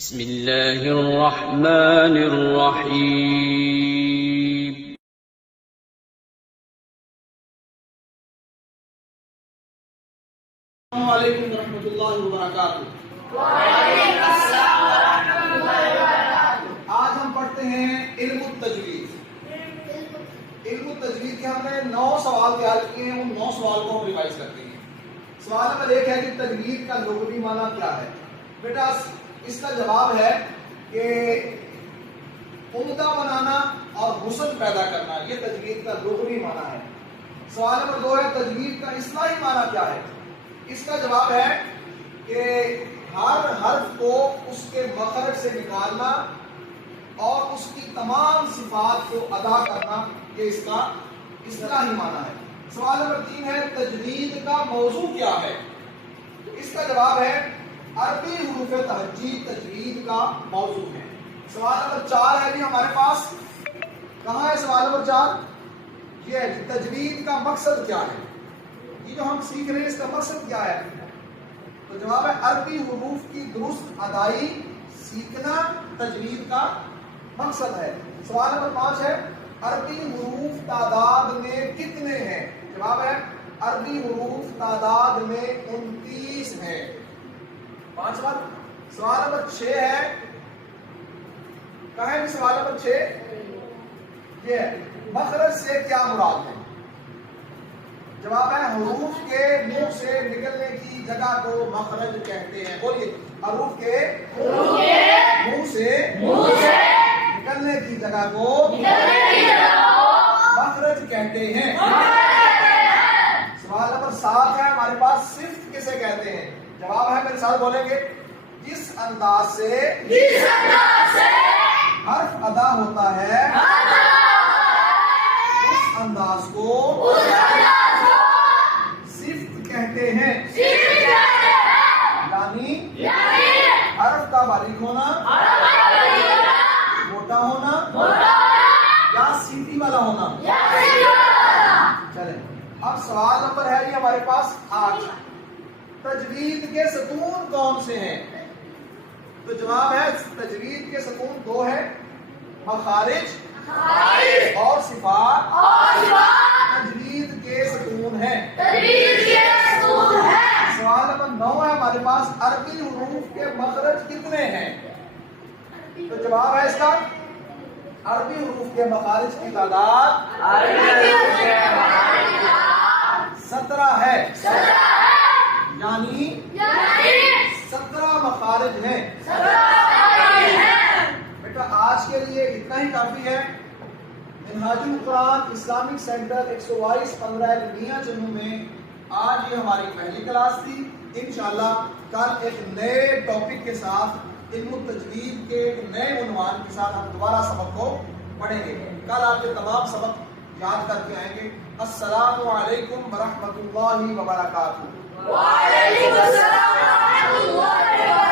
بسم اللہ الرحمن الرحیم. السلام علیکم ورحمۃ اللہ وبرکاتہ. وعلیکم السلام ورحمۃ اللہ وبرکاتہ. آج ہم پڑھتے ہیں علم التجوید. علم التجوید کے ہم نے 9 سوال تیار کیے ہیں. ان 9 سوال کو ہم ریوائز کرتے ہیں. سوال نمبر 1 ہے کہ تجوید کا لغوی معنی کیا ہے؟ بیٹا اس کا جواب ہے کہ عمدہ بنانا اور حسن پیدا کرنا، یہ تجوید کا لغوی معنی ہے. سوال نمبر 2 ہے تجوید کا اصطلاحی معنی کیا ہے؟ اس کا جواب ہے کہ ہر حرف کو اس کے مخرج سے نکالنا اور اس کی تمام صفات کو ادا کرنا، یہ اس کا اصطلاحی معنی ہے. سوال نمبر 3 ہے تجوید کا موضوع کیا ہے؟ اس کا جواب ہے عربی حروف تہجی تجوید کا موضوع ہے. سوال نمبر 4 ہے جی ہمارے پاس، کہاں ہے سوال نمبر 4؟ یہ ہے تجوید کا مقصد کیا ہے؟ یہ جو ہم سیکھ رہے ہیں اس کا مقصد کیا ہے؟ تو جواب ہے عربی حروف کی درست ادائی سیکھنا تجوید کا مقصد ہے. سوال نمبر 5 ہے عربی حروف تعداد میں کتنے ہیں؟ جواب ہے عربی حروف تعداد میں 29 ہیں. 5 بار. سوال نمبر 6 ہے، کہاں ہے سوال نمبر 6؟ یہ ہے مخرج سے کیا مراد ہے؟ جواب ہے حروف کے منہ سے نکلنے کی جگہ کو مخرج کہتے ہیں. بولیے، حروف کے منہ سے نکلنے کی جگہ کو مخرج کہتے ہیں. سوال نمبر 7 ہے ہمارے پاس، صفت کسے کہتے ہیں؟ جواب ہے میرے ساتھ بولیں گے، جس انداز سے حرف ادا ہوتا ہے اس انداز کو صفت کہتے ہیں. یعنی حرف کا باریک ہونا، موٹا ہونا یا سیٹی والا ہونا. چلیں اب سوال نمبر ہے یہ ہمارے پاس 8، تجوید کے ستون کون سے ہیں؟ تو جواب ہے تجوید کے ستون 2 ہیں، مخارج اور صفات تجوید کے ستون ہیں. سوال نمبر 9 ہے ہمارے پاس، عربی حروف کے مخرج کتنے ہیں؟ تو جواب ہے اس کا عربی حروف کے مخارج کی تعداد 17 ہے. یعنی 17 مخارج ہیں. بیٹا آج کے لیے اتنا ہی کافی ہے. منہاج القرآن اسلامک سینٹر 122-15 میاں چنو میں آج یہ ہماری پہلی کلاس تھی. انشاءاللہ کل ایک نئے ٹاپک کے ساتھ علم التجوید کے ایک نئے عنوان کے ساتھ ہم دوبارہ سبق کو پڑھیں گے. کل آپ کے تمام سبق یاد کر کے آئیں گے. السلام علیکم ورحمۃ اللہ وبرکاتہ. وعلیکم السلام ورحمۃ اللہ وبرکاتہ.